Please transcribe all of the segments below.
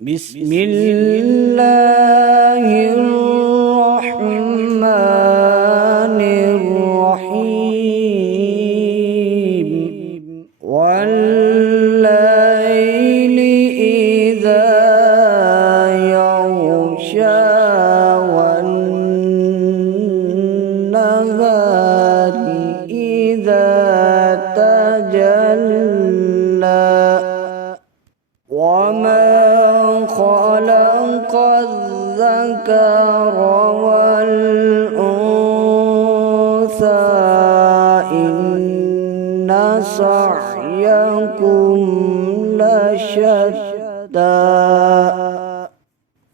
بسم الله الرحمن الرحيم والليل إذا يغشى والنهار إذا تجلى وما خلق الذكر والأنثى إن سعيكم لشتى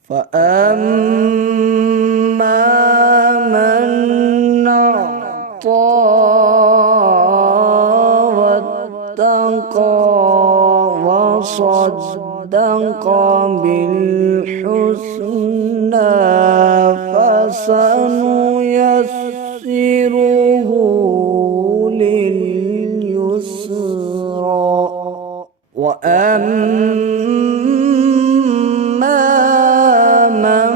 فأما من أعطى واتقى وصدق بالحسنى فسنيسره لليسرى وأما من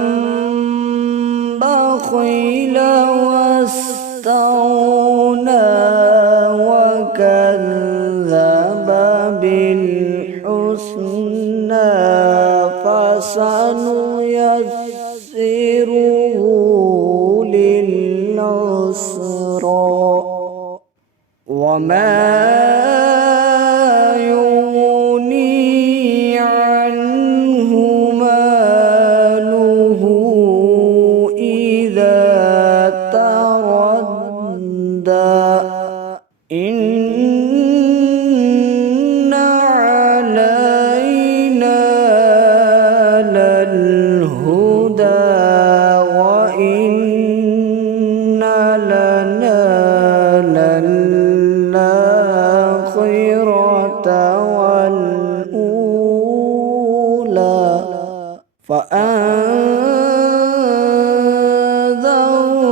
بخل واستغنى وكذب بالحسنى فسنيسره للعسرى وما يغني عنه ماله إذا تردى إن علينا للهدى وإن لنا للآخرة والأولى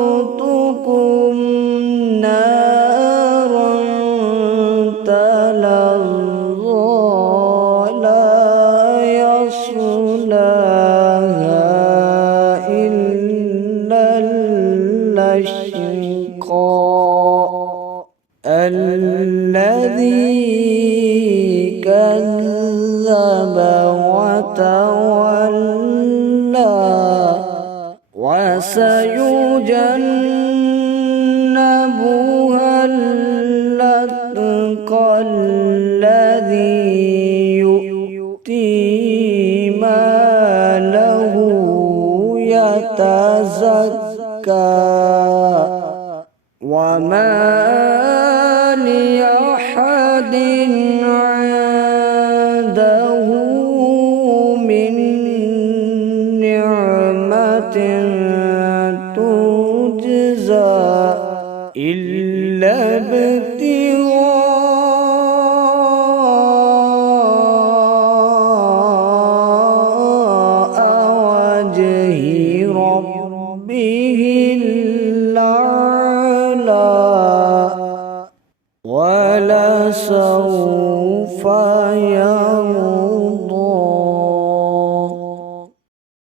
فأنذرتكم نارا تلظى لا يصلاها إلا الأشقى الذي كذب وتولى وسيجنبها الأتقى الذي يؤتي ماله يتزكى وما لأحد عنده من نعمة تجزى إلا ابتغاء وجه ربه